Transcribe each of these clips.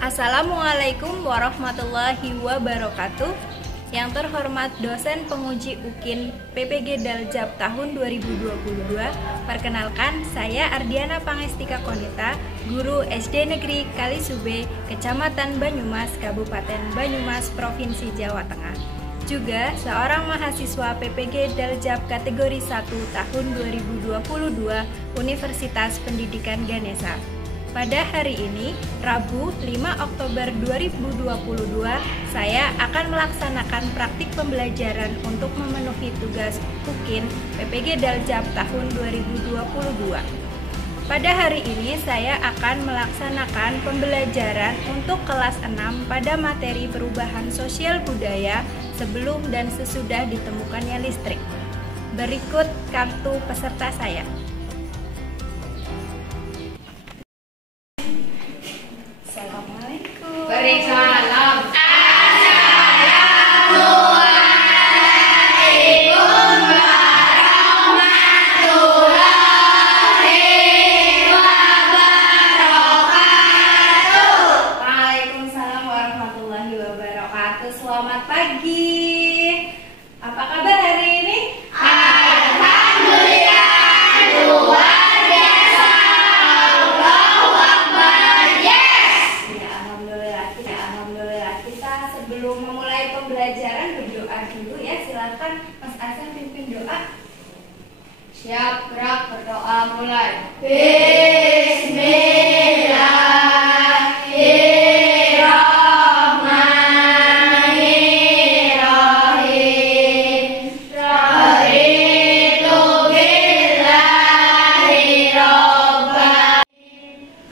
Assalamualaikum warahmatullahi wabarakatuh. Yang terhormat dosen penguji UKIN PPG Daljab tahun 2022. Perkenalkan, saya Ardiana Pangestika Konita, guru SD Negeri Kalisube, Kecamatan Banyumas, Kabupaten Banyumas, Provinsi Jawa Tengah. Juga seorang mahasiswa PPG Daljab kategori 1 tahun 2022 Universitas Pendidikan Ganesha. Pada hari ini, Rabu 5 Oktober 2022, saya akan melaksanakan praktik pembelajaran untuk memenuhi tugas UKIN PPG Daljab tahun 2022. Pada hari ini, saya akan melaksanakan pembelajaran untuk kelas 6 pada materi perubahan sosial budaya sebelum dan sesudah ditemukannya listrik. Berikut kartu peserta saya. Assalamualaikum. Waalaikumsalam. Waalaikumsalam warahmatullahi wabarakatuh. Selamat pagi. Apa kabar hari ini? Alhamdulillah, luar biasa. Allahu Akbar. Yes. Alhamdulillah. Kita sebelum memulai pembelajaran berdoa dulu ya. Silakan Mas Hasan pimpin doa. Siap, gerak, berdoa mulai. Bismillahirrahmanirrahim. Raditu billahi robban.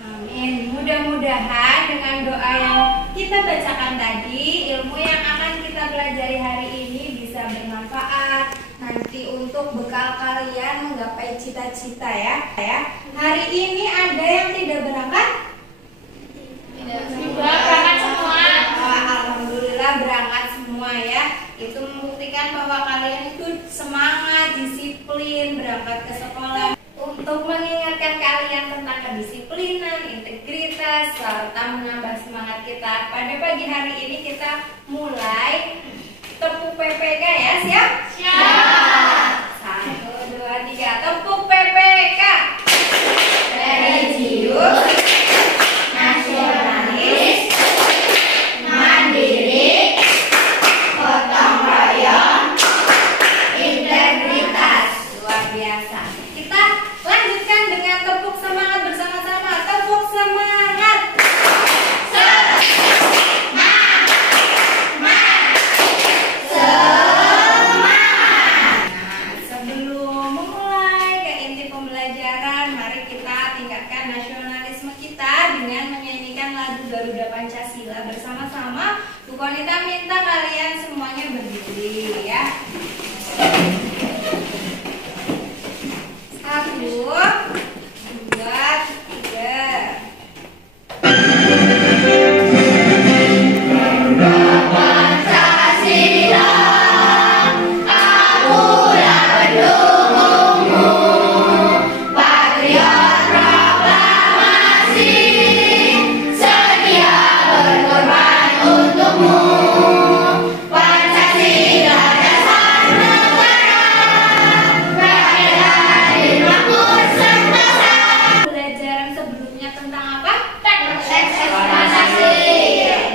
Amin. Mudah-mudahan dengan doa yang kita bacakan tadi, ilmu yang akan kita pelajari hari ini bisa bermanfaat nanti untuk bekal kalian menggapai cita-cita ya. Hari ini ada yang tidak berangkat? Berangkat semua. Alhamdulillah berangkat semua ya. Itu membuktikan bahwa kalian itu semangat, disiplin berangkat ke sekolah. Untuk mengingatkan kalian tentang kedisiplinan, integritas, serta menambah semangat kita, pada pagi hari ini kita mulai tepuk PPK ya. Siap? Siap. 1, 2, 3, tepuk PPK. Religius, nasionalis, mandiri, gotong royong, integritas. Luar biasa. Kita lanjutkan dengan tepuk semangat bersama-sama. Tepuk semangat. Nah, sebelum memulai ke inti pembelajaran, mari kita tingkatkan nasionalisme kita dengan menyanyikan lagu Garuda Pancasila bersama-sama. Bu Konita minta kalian semuanya berdiri ya. 1, 2, 3. Pancasila, akulah pendukungmu, patriot proklamasi, sedia berkorban untukmu. Pancasila dasar negara, rakyat adil makmur sentosa. Pembelajaran sebelumnya tentang apa? Teks eksplanasi.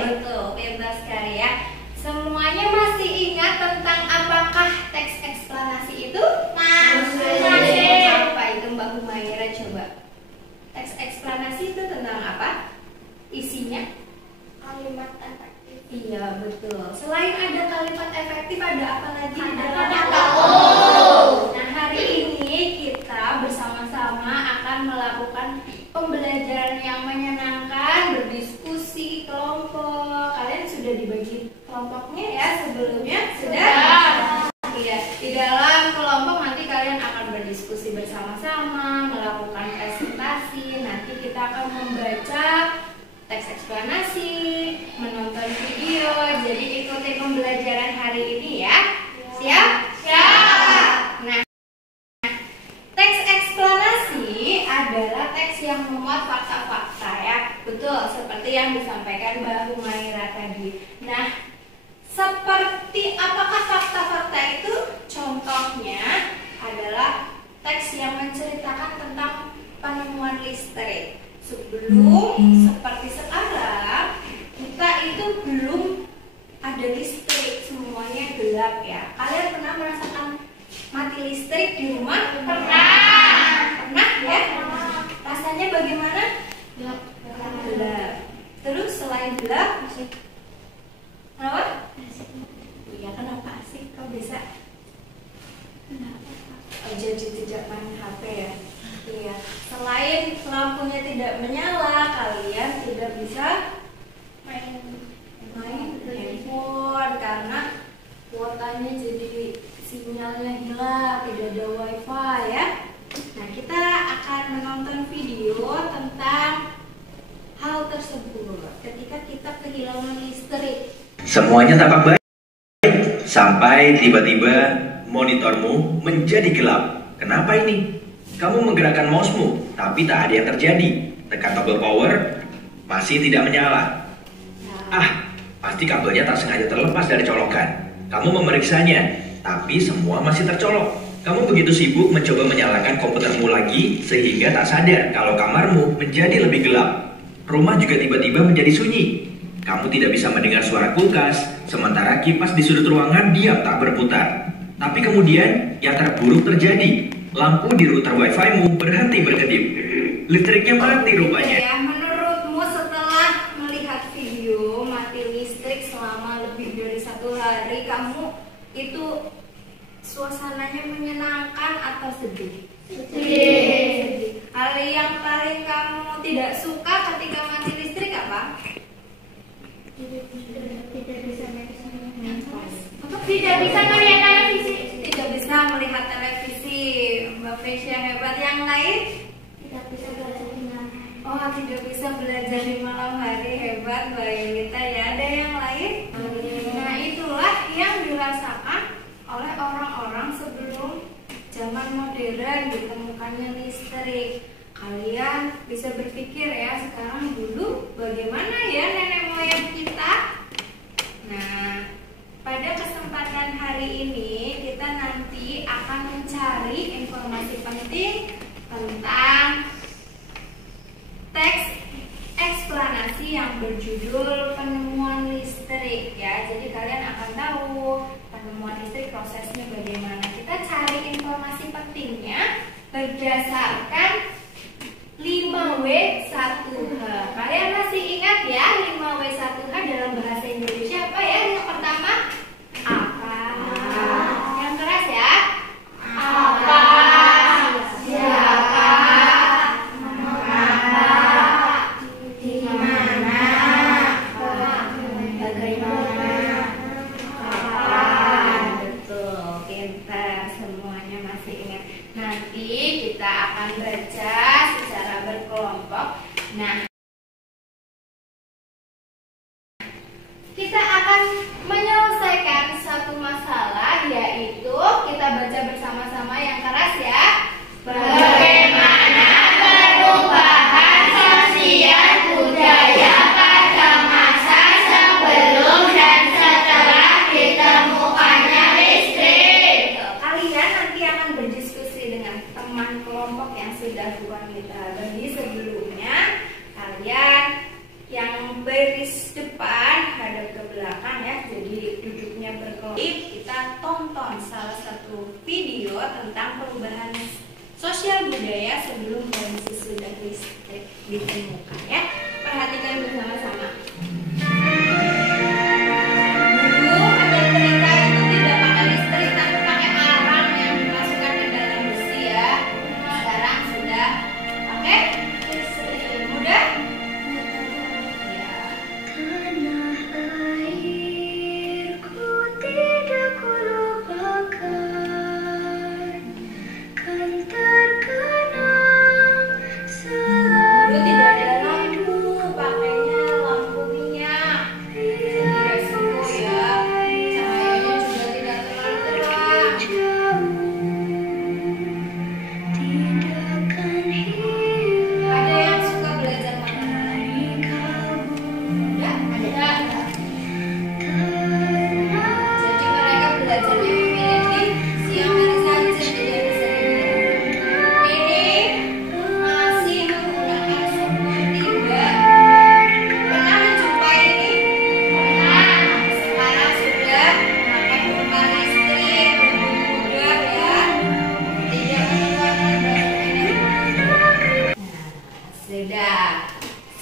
Betul, pintar sekali ya. Semuanya masih ingat tentang apakah teks eksplanasi itu? Masih. Apa itu Mbak Humaira coba? Teks eksplanasi itu tentang apa? Isinya? Kalimat efektif. Iya, betul. Selain ada kalimat efektif, ada apa lagi di dalam Kata-kata. Nah, hari ini kita bersama-sama akan melakukan pembelajaran yang menyenangkan, berdiskusi kelompok. Kalian sudah dibagi kelompoknya ya sebelumnya? Sudah? Iya, di dalam kelompok nanti kalian akan berdiskusi bersama-sama, melakukan presentasi. Nanti kita akan membaca teks eksplanasi, menonton video. Jadi ikuti pembelajaran hari ini ya. Siap? Siap. Nah, teks eksplanasi adalah teks yang memuat fakta-fakta ya. betul seperti yang disampaikan Mbak Humaira tadi. Nah, seperti apakah fakta-fakta itu? Contohnya adalah teks yang menceritakan tentang penemuan listrik. Sebelum seperti sekarang, kita itu belum ada listrik, semuanya gelap ya. Kalian pernah merasakan mati listrik di rumah? Pernah ya? Rasanya bagaimana? Gelap. Terus selain gelap, apa? Iya, kenapa asik? Kok bisa? Oh, jadi tidak main HP ya? Iya. Selain lampunya tidak menyala, kalian tidak bisa main handphone karena kuotanya jadi sinyalnya hilang, tidak ada wifi ya. Nah, kita akan menonton video tentang hal tersebut ketika kita kehilangan listrik. Semuanya tampak baik sampai tiba-tiba monitormu menjadi gelap. Kenapa ini? Kamu menggerakkan mousemu, tapi tak ada yang terjadi. Tekan tombol power, masih tidak menyala. Pasti kabelnya tak sengaja terlepas dari colokan. Kamu memeriksanya, tapi semua masih tercolok. Kamu begitu sibuk mencoba menyalakan komputermu lagi sehingga tak sadar kalau kamarmu menjadi lebih gelap. Rumah juga tiba-tiba menjadi sunyi. Kamu tidak bisa mendengar suara kulkas, sementara kipas di sudut ruangan diam tak berputar. Tapi kemudian yang terburuk terjadi. Lampu di router wifi-mu berhenti berkedip. Listriknya mati rupanya. Ya, menurutmu setelah melihat video mati listrik selama lebih dari 1 hari, kamu itu suasananya menyenangkan atau sedih? Sedih. Hal yang paling kamu tidak suka ketika mati listrik apa? Tidak bisa Tidak bisa melihat televisi. Tidak bisa melihat televisi. Mbak Fesya hebat. Yang lain? Tidak bisa belajar di malam. Oh, tidak bisa belajar di malam hari. Hebat Mbak Yulita ya. Ada yang lain? Nah, itulah yang dirasakan oleh orang-orang sebelum zaman modern ditemukannya listrik. Kalian bisa berpikir ya, sekarang dulu bagaimana ya nenek moyang kita? Nah, pada kesempatan hari ini kita nanti akan mencari informasi penting tentang teks eksplanasi yang berjudul penemuan listrik ya. Jadi kalian akan tahu penemuan listrik prosesnya bagaimana. Kita cari informasi pentingnya berdasarkan 5W1H. Kalian masih ingat ya 5W1H dalam bahasa Indonesia apa ya? Yang pertama apa? Yang keras ya? Apa? Siapa? Mengapa? Di mana? Bagaimana? Kapan? Betul, pintar, semuanya masih ingat. Nanti kita akan baca secara berkelompok. Nah, kita akan menyelesaikan satu masalah, yaitu kita baca bersama-sama yang keras ya. Bagaimana perubahan sosial budaya pada masa sebelum dan setelah ditemukannya listrik? Kalian nanti akan berdiskusi dengan teman kelompok yang sudah kita bagi sebelumnya. Kalian yang baris depan hadap ke belakang ya, jadi duduknya berkelompok. Kita tonton salah satu video tentang perubahan sosial budaya sebelum dan sesudah listrik ditemukan ya. Perhatikan bersama-sama. Dulu ada cerita itu tidak pakai listrik tapi pakai arang yang dimasukkan ke dalam besi ya. Sekarang sudah pakai listrik. Mudah? Dulu tidak ada lampu,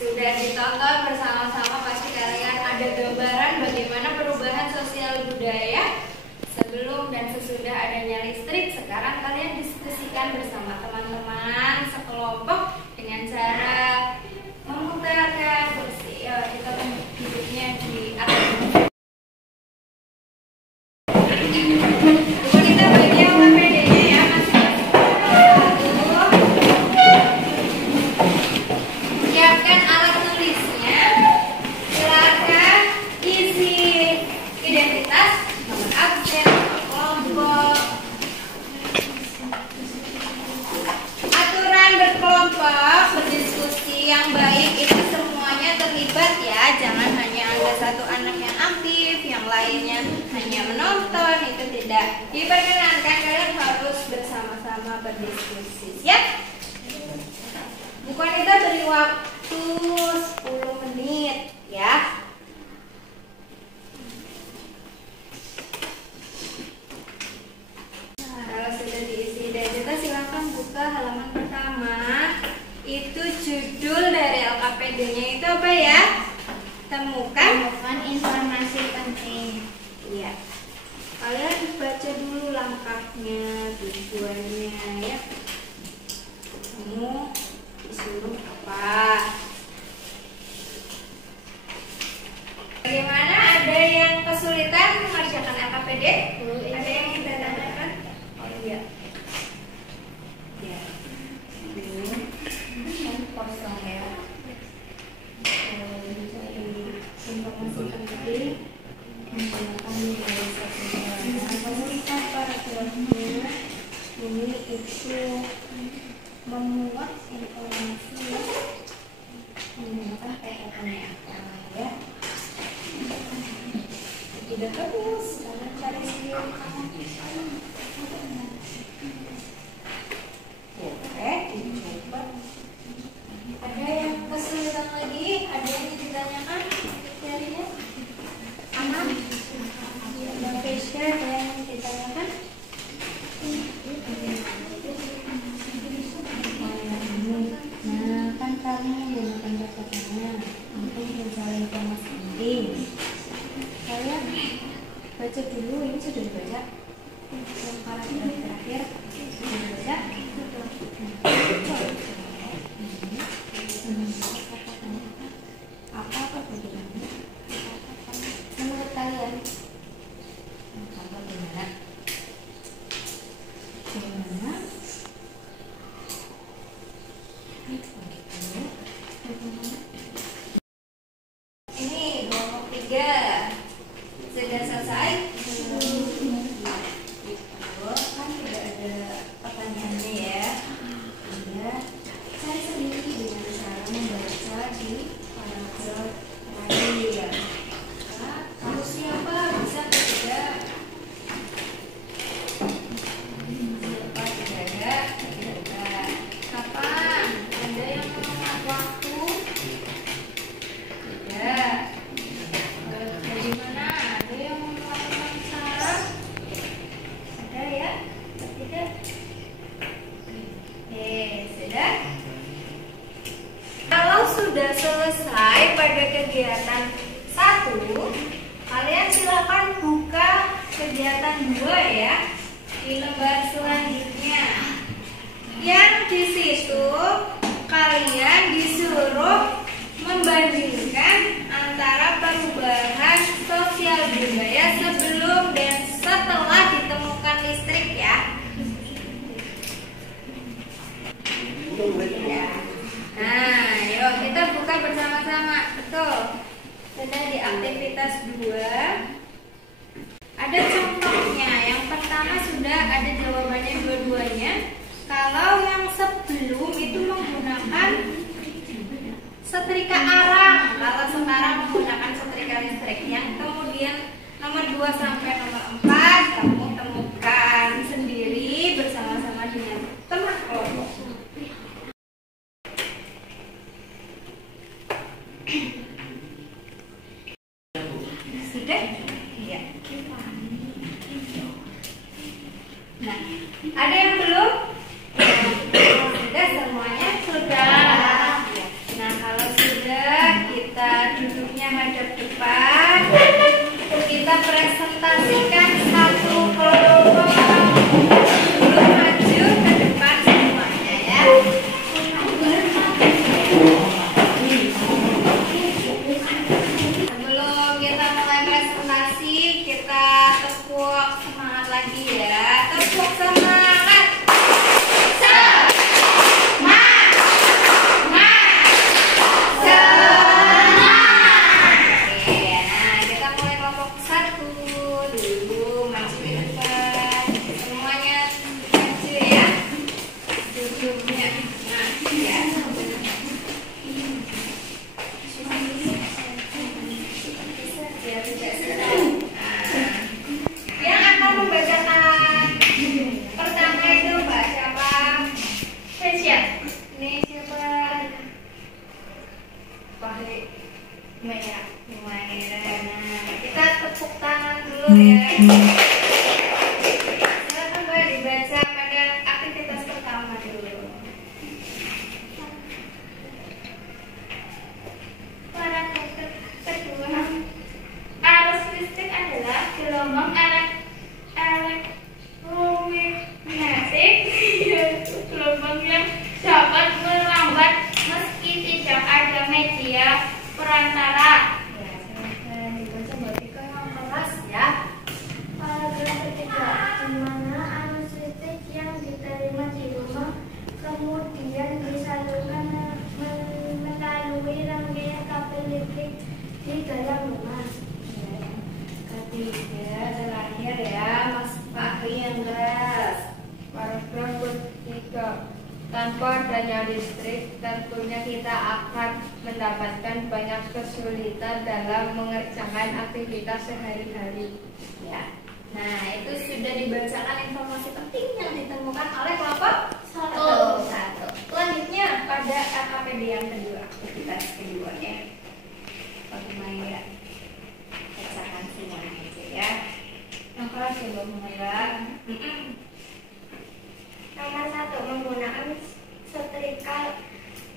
Sudah ditonton bersama-sama, pasti kalian ada gambaran bagaimana perubahan sosial budaya sebelum dan sesudah adanya listrik. Sekarang kalian diskusikan bersama teman-teman sekelompok dengan cara memutarkan kursi. Kita duduknya di atas. Coba kita bagi yang PPD-nya ya, masing-masing. Siapkan alat tulisnya. Silakan isi identitas, nomor absen, kelompok. Aturan berkelompok, berdiskusi yang baik itu semuanya terlibat ya. Jangan hanya ada satu anak yang aktif, yang lainnya hanya menonton, itu tidak diperkenankan. Kalian harus bersama-sama berdiskusi. Siap? Bu Konita beri waktu 10 menit ya. Kalau sudah diisi identitas, silakan buka halaman pertama. Itu judul dari LKPD-nya itu apa ya? Temukan informasi penting. Iya. Kalian baca dulu langkahnya, tujuannya ya. Kamu disuruh apa? Bagaimana? Ada yang kesulitan mengerjakan LKPD? Ada yang kita tanyakan? Oh iya. Ya. Ini kosong ya. Informasi penting. Kesulitan paragrafnya ini itu memuat informasi menggunakan PowerPoint ya. Tidak terus, kalian cari sendiri. Oke, dicoba. Ada yang kesulitan lagi? Ada yang ditanyakan? Carinya? Aman? Ada Fasya yang ditanyakan? Nah, kan kamu menggunakan kata-katanya untuk mencari informasi penting. Kalian baca dulu, ini sudah dibaca. Yang paragraf terakhir sudah dibaca. Apa bedanya? Menurut kalian? Apa gimana? Gimana? Ini kelompok 3 sudah selesai. Kan tidak ada pertanyaannya ya. Anda cari sendiri dengan cara membaca di paragraf terakhir. Kalau siapa bisa tidak? Siapa tidak? Tidak. Kapan? Ada yang mengenai waktu? Tidak. Bagaimana? Ada yang melakukan saran? Ada ya? Tidak. Sudah. Kalau sudah selesai pada kegiatan 1, kalian silakan buka kegiatan 2 ya di lembar selanjutnya. Yang di situ kalian disuruh membandingkan antara perubahan sosial budaya sebelum dan setelah ditemukan listrik ya. Nah, yuk kita buka bersama-sama. Betul. Sudah di aktivitas 2. Ada contohnya. Yang pertama sudah ada jawabannya dua-duanya. Kalau yang sebelum itu menggunakan setrika arang, kalau sekarang menggunakan setrika listrik. Yang kemudian nomor 2 sampai nomor 4 kamu temukan sendiri bersama-sama dengan teman kelompok. Sudah? Iya. Nah, ada yang belum? Sudah semuanya? Sudah. Nah, kalau sudah saja, kita duduknya hadap depan. Kita presentasikan satu kelompok. Dulu maju ke depan semuanya ya. Sebelum kita mulai presentasi, kita tepuk semangat lagi ya. Tepuk semangat. Kita tepuk tangan dulu ya. Silakan boleh dibaca pada aktivitas pertama dulu. Paragraf kedua, arus listrik adalah gelombang elektromagnetik, yaitu gelombang yang dapat melambat meski tidak ada media perantara. Ya, silakan dibaca buat Ika yang kelas ya. Paragraf ketiga, di mana arus listrik yang diterima di rumah kemudian disalurkan melalui rangkaian kabel listrik di dalam rumah. Ketiga terakhir ya, Mas Fahri yang keras. Paragraf ketiga, tanpa adanya listrik, tentunya kita akan mendapatkan banyak kesulitan dalam mengerjakan aktivitas sehari-hari. Ya. Nah, itu sudah dibacakan informasi penting yang ditemukan oleh kelompok satu. Selanjutnya pada LKPD yang kedua, aktivitas kedua ya. Bagaimana ya? Bacakan semuanya aja ya. Yang kelas coba Humaira. Nomor 1, menggunakan setrika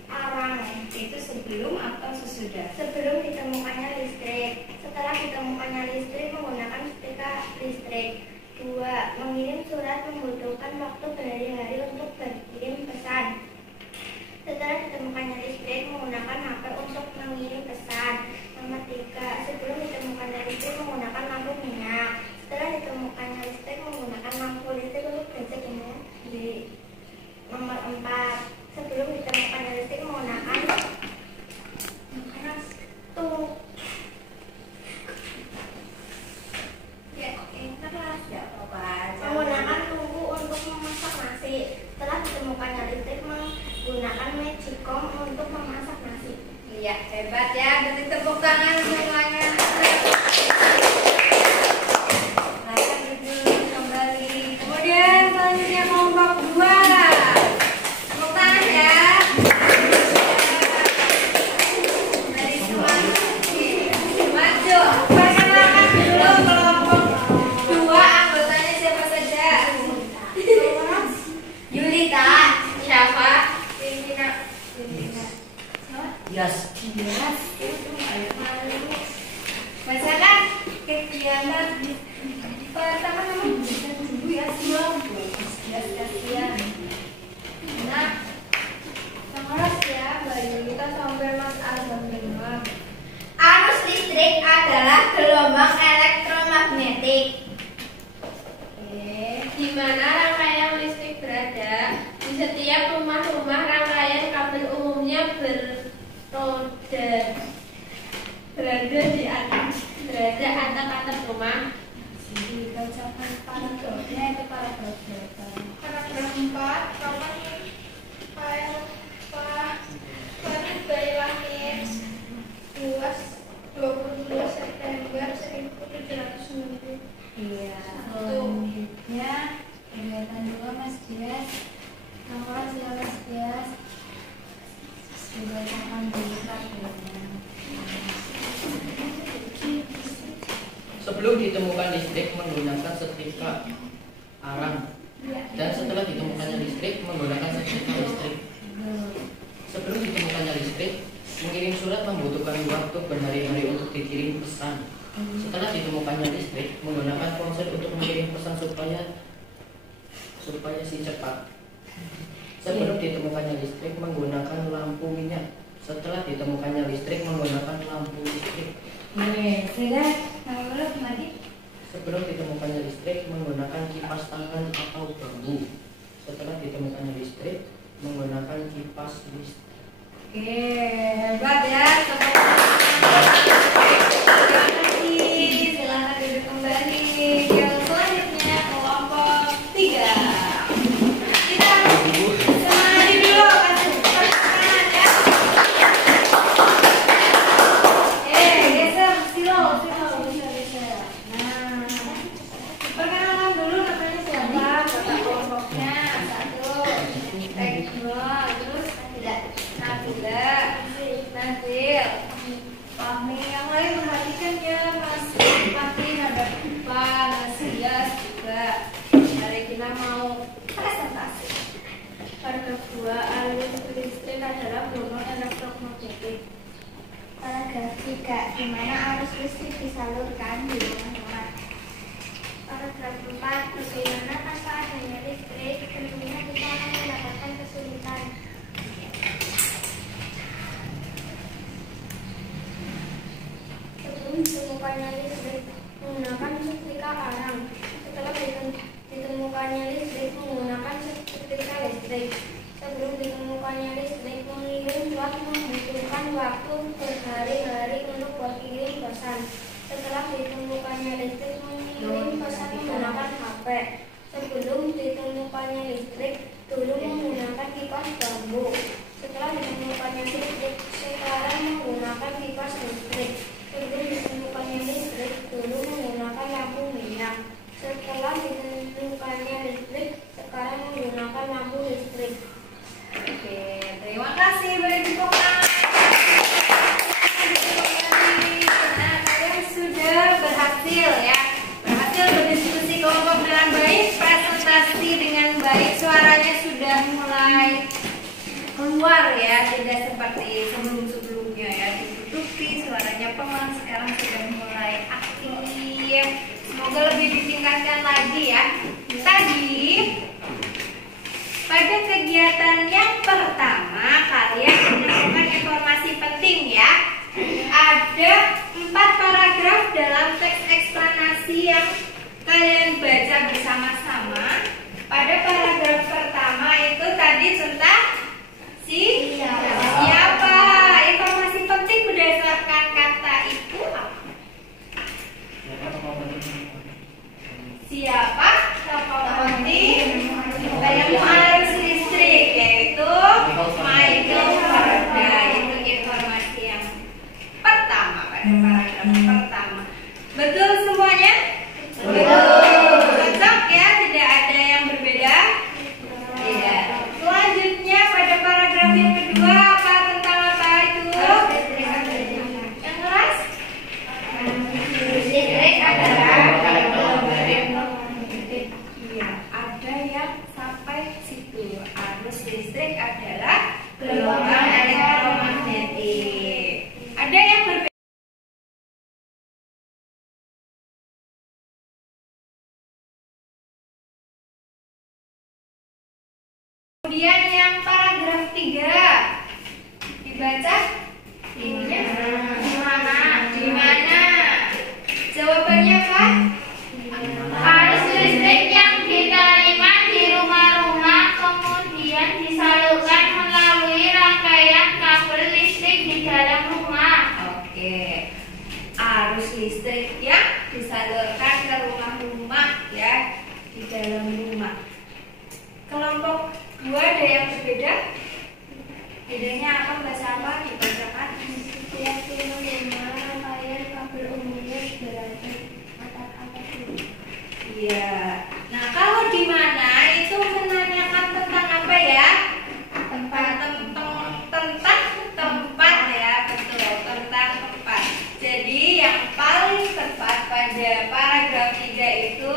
arang. Itu sebelum atau sesudah? Sebelum ditemukannya listrik. Setelah ditemukannya listrik, menggunakan setrika listrik. 2. Mengirim surat membutuhkan waktu berhari-hari untuk berkirim pesan. Setelah ditemukannya listrik, menggunakan HP untuk mengirim pesan. Nomor 3. Sebelum ditemukannya listrik, menggunakan lampu minyak. Setelah ditemukannya listrik, menggunakan lampu listrik untuk bensin minyak. Di nomor 4. Sebelum ditemukannya listrik, menggunakan menggunakan tungku untuk memasak nasi. Setelah ditemukannya listrik, menggunakan magicom untuk memasak nasi. Iya, hebat ya. Beri tepuk tangan semuanya. Silakan duduk kembali. Kemudian selanjutnya kelompok 2. Tepuk tangan ya. Dari semuanya. Maju. Perkenalkan dulu kelompok 2, anggotanya siapa saja? Yulita. Siapa? Yes. Bacakan kegiatan pertama kamu bisa dulu ya siang. Kasihan. Nah, keras ya, Mbak Yulita sampai Mas Azam dengar. Arus listrik adalah gelombang elektromagnetik. Di mana rangkaian listrik berada, di setiap rumah-rumah rangkaian kabel umumnya berada di atas atap rumah. Dibacakan paragrafnya itu paragraf berapa? Paragraf 4, kapan Bayi lahir 22 September 1790. Iya. Selanjutnya kegiatan 2 Mas Dias. Nomor ya Mas Dias. Dibacakan dulu tabelnya. Sebelum ditemukan listrik menggunakan setrika arang, dan setelah ditemukannya listrik menggunakan setrika listrik. Sebelum ditemukannya listrik, Mengirim surat membutuhkan waktu berhari-hari untuk dikirim pesan. Setelah ditemukannya listrik, menggunakan ponsel untuk mengirim pesan supaya si cepat. Sebelum ditemukannya listrik, menggunakan lampu minyak. Setelah ditemukannya listrik, menggunakan lampu listrik. Sudah, lalu kembali. Sebelum ditemukannya listrik, menggunakan kipas tangan atau bambu. Setelah ditemukannya listrik, menggunakan kipas listrik. Hebat ya, tepuk tangan. Terima kasih. Silahkan duduk kembali. Yang selanjutnya kelompok 3. Kita semangat dulu, kasih tepuk tangan ya. Geser, silo. Nah, perkenalan dulu namanya siapa? Kata kelompoknya 1, 2, terus Nazil, Fahmi, yang lain perhatikan ya, Mas Fahmi ada Ipa, Nasias juga. Hari kita mau presentasi. Paragraf 2, aliran listrik adalah gelombang elektromagnetik. Paragraf 3, di mana arus listrik disalurkan di rumah-rumah. Paragraf 4, bagaimana tanpa adanya listrik, tentunya kita akan mendapatkan kesulitan. Sebelum ditemukannya listrik, menggunakan setrika arang. Setelah ditemukannya listrik, menggunakan setrika listrik. Sebelum ditemukannya listrik, mengirim surat membutuhkan waktu berhari-hari untuk berkirim pesan. Setelah ditemukannya listrik, mengirim pesan menggunakan HP. Sebelum ditemukannya listrik, dulu menggunakan kipas bambu. Setelah ditemukannya listrik, sekarang menggunakan kipas listrik. Sebelum ditemukannya listrik, dulu menggunakan lampu minyak. Setelah ditemukannya listrik, sekarang menggunakan lampu listrik. Oke, terima kasih. Beri tepuk tangan. Nah, kalian sudah berhasil ya. Berhasil berdiskusi kelompok dengan baik, presentasi dengan baik, suaranya sudah mulai keluar ya, tidak seperti sebelum-sebelumnya ya, ditutupi suaranya pelan, sekarang sudah mulai aktif. Semoga lebih ditingkatkan lagi ya. Tadi pada kegiatan yang pertama kalian menemukan informasi penting ya. Ada 4 paragraf dalam teks eksplanasi yang kalian baca bersama-sama. Pada paragraf pertama itu tadi tentang siapa. Informasi penting berdasarkan kata itu apa? Siapa tokoh penting dalam arus listrik, yaitu Michael Faraday. Itu informasi yang pertama pada paragraf pertama. Betul semuanya? Betul. Cocok ya, tidak ada yang berbeda? Tidak. Selanjutnya pada paragraf yang kedua, apa tentang apa itu? Yang keras? Listrik adalah iya, ada yang sampai situ. Arus listrik adalah gelombang elektromagnetik. Ada yang berbeda? Kemudian yang paragraf 3 dibaca ininya di mana? Jawabannya Kak? Arus listrik yang diterima di rumah-rumah kemudian disalurkan melalui rangkaian kabel listrik di dalam rumah. Oke. Arus listrik yang disalurkan ke rumah-rumah ya, di dalam rumah. Kelompok 2 ada yang berbeda? Bedanya apa, bahasa apa? Dibacakan. Setiap rumah rangkaian kabel umumnya berada atas dulu. Iya. Nah, kalau di mana itu menanyakan tentang apa ya? Tentang tempat ya, betul, tentang tempat. Jadi yang paling tepat pada paragraf 3 itu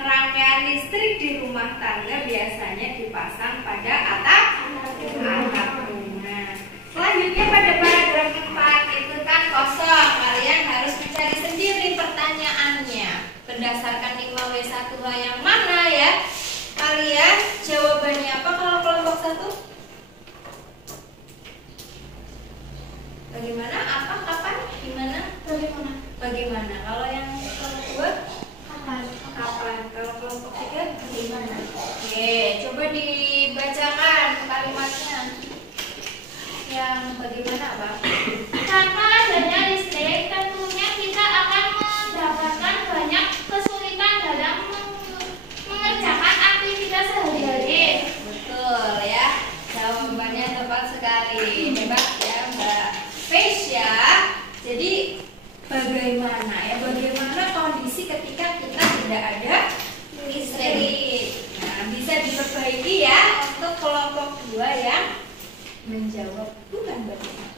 rangkaian listrik di rumah tangga biasanya dipasang pada atap rumah. selanjutnya pada paragraf 4 itu kan kosong. Kalian harus mencari sendiri pertanyaannya berdasarkan 5W1H yang mana ya. Kalian jawabannya apa kalau kelompok 1? Bagaimana? Apa? Kapan? Gimana? Bagaimana? Kalau yang kelompok 2? Kapan? Kalau kelompok 3? Bagaimana? Oke, coba dibacakan kalimatnya. Yang bagaimana, Pak? Tanpa adanya listrik, tentunya kita akan mendapatkan banyak kesulitan dalam mengerjakan aktivitas sehari-hari. Betul ya. Jawabannya tepat sekali. Hebat ya, Mbak Fesya. Jadi bagaimana ya? Bagaimana kondisi ketika kita tidak ada listrik? Nah, bisa diperbaiki ya untuk kelompok 2 yang menjawab bukan bagaimana.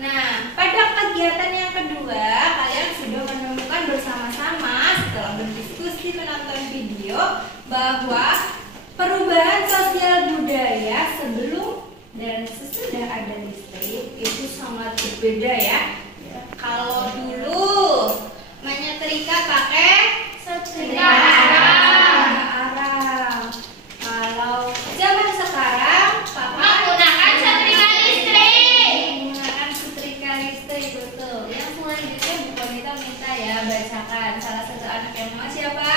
Nah, pada kegiatan yang kedua, kalian sudah menemukan bersama-sama setelah berdiskusi menonton video bahwa perubahan sosial budaya sebelum dan sesudah ada listrik itu sangat berbeda ya. Kalau dulu menyetrika pakai setrika arang. Kalau zaman sekarang Menggunakan setrika listrik. menggunakan setrika listrik, betul. Yang selanjutnya Bu Konita minta ya bacakan salah satu anak yang mau siapa?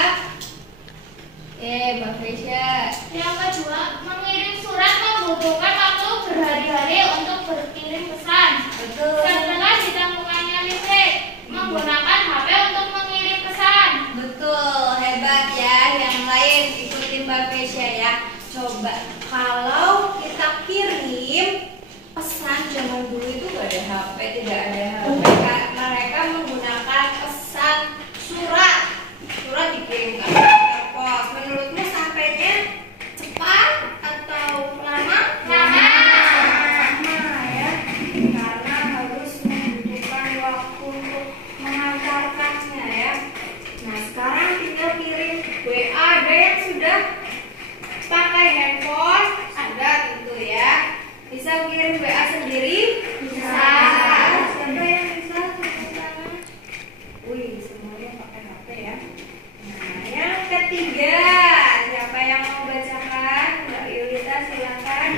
Mbak Fesya. Yang kedua, mengirim surat membutuhkan waktu berhari-hari untuk berkirim pesan. Betul. Setelah ditemukannya listrik, menggunakan HP untuk mengirim pesan. Betul, hebat ya. Yang lain ikuti Mbak Fesya ya. Coba kalau kita kirim pesan zaman dulu itu gak ada HP, tidak ada HP. Mereka menggunakan pesan surat. Surat dikirimkan ke pos. Menurutmu sampainya cepat atau lama? Lama. Lama ya. Karena harus membutuhkan waktu untuk mengantarkannya ya. Nah, sekarang tinggal kirim WA. Ada yang sudah pakai handphone? Ada tentu ya. Bisa kirim WA sendiri? Bisa. Siapa yang bisa? Tepuk tangan. Wih, semuanya pakai HP ya. Nah, yang ketiga, siapa yang mau bacakan? Mbak Yulita silakan.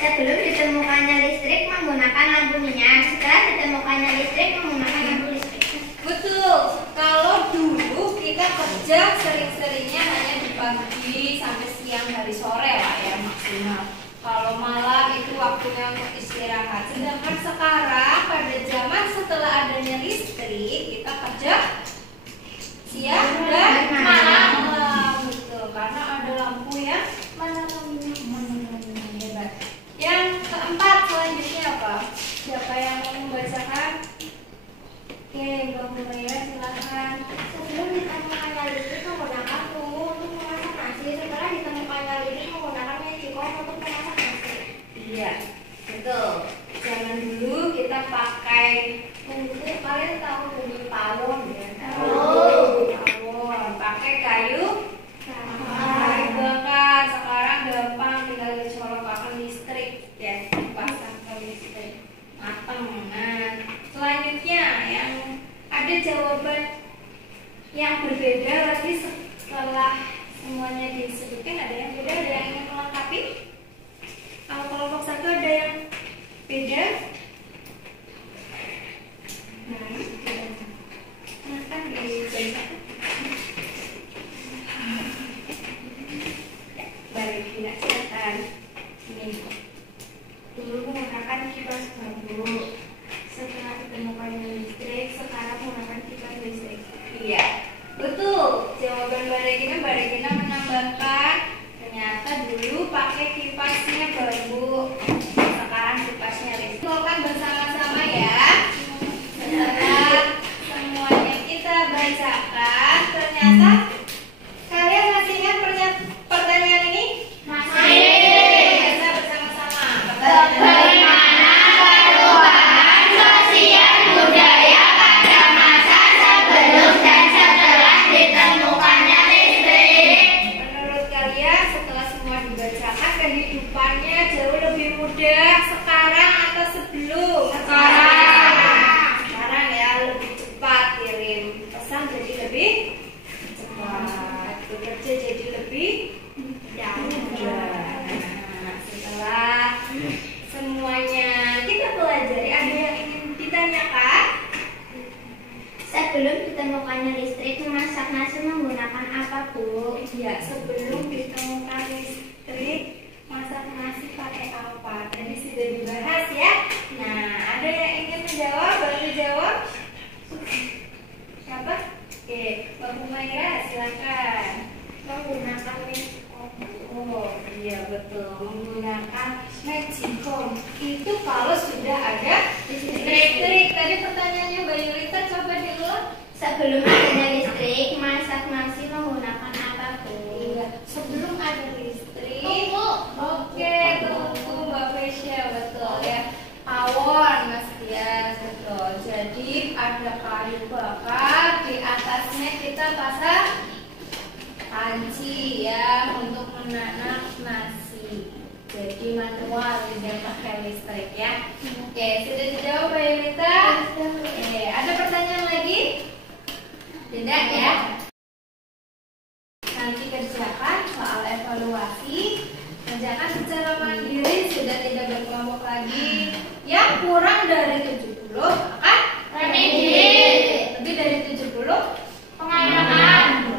Sebelum ditemukannya listrik menggunakan lampu minyak, setelah ditemukannya listrik menggunakan lampu listrik. Betul. Kalau dulu kita kerja sering-seringnya hanya di pagi sampai siang hari sore lah ya maksimal. Kalau malam itu waktunya untuk istirahat. Sedangkan sekarang pada zaman setelah adanya listrik kita kerja siang dan malam. Betul. Karena ada lampu ya. Mana lampunya? Hebat. Yang keempat selanjutnya apa? Siapa yang mau membacakan? Oke, Mbak Muraya silakan. Sebelum ditemukannya listrik menggunakan tunggu untuk memasak nasi, setelah ditemukannya listrik menggunakan magicom untuk memasak nasi. Iya, betul. Zaman dulu kita pakai tunggu, kalian tahu tunggu pawon ya? Pawon, pakai kayu bakar. Sekarang gampang tinggal dicolokkan listrik ya, dipasang ke listrik. Mateng. Nah, selanjutnya yang ada jawaban yang berbeda lagi setelah semuanya disebutkan. Ada yang beda, ada yang ingin melengkapi. Kalau kelompok 1 ada yang beda. Nah, kan dibaca. Baik, tidak silakan. Ini dulu menggunakan kipas bambu. Setelah ditemukannya listrik, sekarang menggunakan kipas listrik. Iya, betul. Jawaban Mbak Regina menambahkan ternyata dulu pakai kipasnya bambu, sekarang kipasnya listrik. Kan sebelum ditemukannya listrik, memasak nasi menggunakan apa, Bu? Ya, sebelum ditemukan listrik, masak nasi pakai apa? Tadi sudah dibahas ya. Nah, ada yang ingin menjawab? Baru jawab. Siapa? Oke, Mbak Humaira, silakan. Menggunakan magicom. Oh, iya betul. Menggunakan magicom. Itu kalau sudah ada listrik. Tadi pertanyaannya Mbak Yulita, coba diulang. Sebelum adanya listrik, masak nasi menggunakan apa, Bu? Iya, sebelum ada listrik. Tunggu. Oke, tunggu Mbak Fesya, betul ya. Pawon, Mas Tias, betul. Jadi ada kayu bakar, di atasnya kita pasang panci ya untuk menanak nasi. Jadi manual, tidak pakai listrik ya. Oke, sudah dijawab Mbak Yulita? Oke, ada pertanyaan lagi? Tidak ya? Nanti kerjakan soal evaluasi, kerjakan secara mandiri, sudah tidak berkelompok lagi. Yang kurang dari 70 akan remedi. Lebih dari 70 Pengalaman.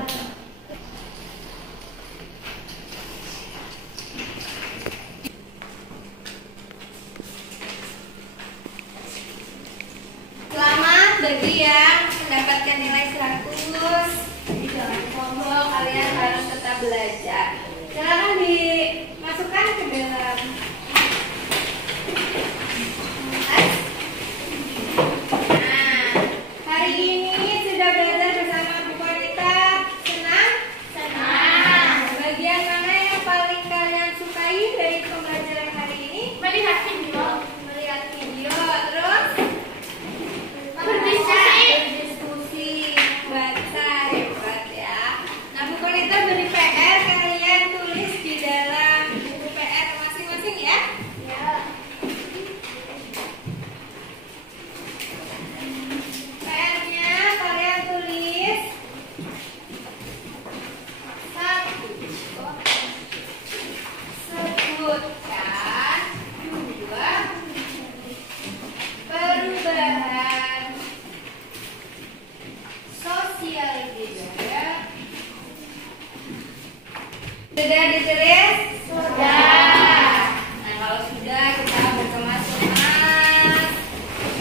Selamat bagi yang mendapatkan nilai 100. Jadi jangan sombong, kalian harus tetap belajar. Silakan dimasukkan ke dalam tas. Nah, hari ini sudah belajar bersama Bu Konita. Senang? Senang. Bagian mana yang paling kalian sukai dari pembelajaran hari ini? Melihat video. Melihat video, terus berdiskusi, baca, hebat ya. Nah, Bu Konita beri PR, kalian tulis di dalam buku PR masing-masing ya. Ya. PR-nya kalian tulis sebutkan 2 perubahan sosial budaya. Sudah ditulis? Sudah. Nah, kalau sudah kita berkemas-kemas.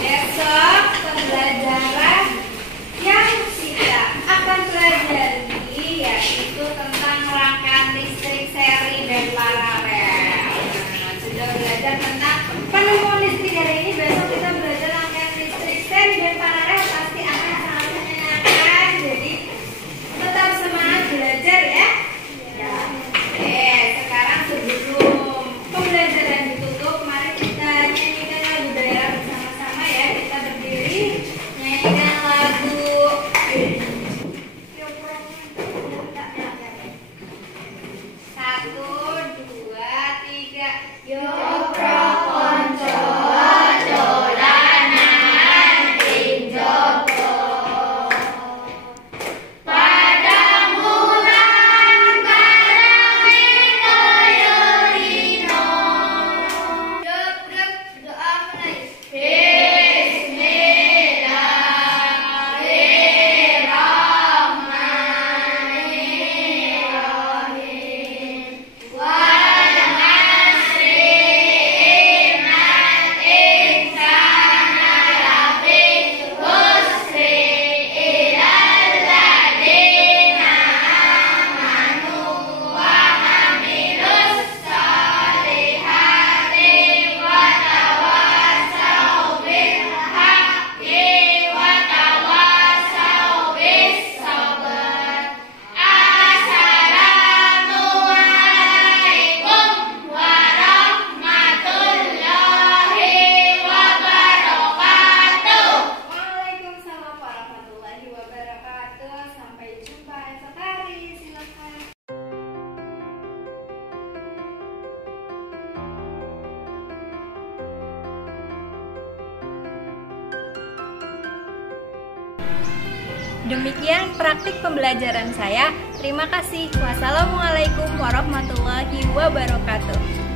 Besok pembelajaran yang kita akan pelajari yaitu tentang rangkaian listrik seri dan paralel. Nah, sudah belajar tentang penemuan listrik hari ini, besok kita belajar rangkaian listrik seri dan paralel, pasti akan sangat menyenangkan. Jadi tetap semangat belajar ya. Oke, sekarang sebelum pembelajaran ditutup, mari kita nyanyikan lagu daerah bersama-sama ya. Kita berdiri, nyanyikan lagu. Satu, dua, tiga. Jogro konco dolanan ing joglo. Padamu lan karange kaya rino. Jebrek, doa mulai. Bismillahirrahmanirrahim. Wal asri innal insana lafi khusri illal ladzina amanu wa amilus solihati wa tawassaw bil haqqi wa tawassaw bis sabr. Assalamualaikum warahmatullahi wabarakatuh. Waalaikumsalam warahmatullahi wabarakatuh. Sampai jumpa esok hari. Silakan. Demikian praktik pembelajaran saya. Terima kasih. Wassalamualaikum warahmatullahi wabarakatuh.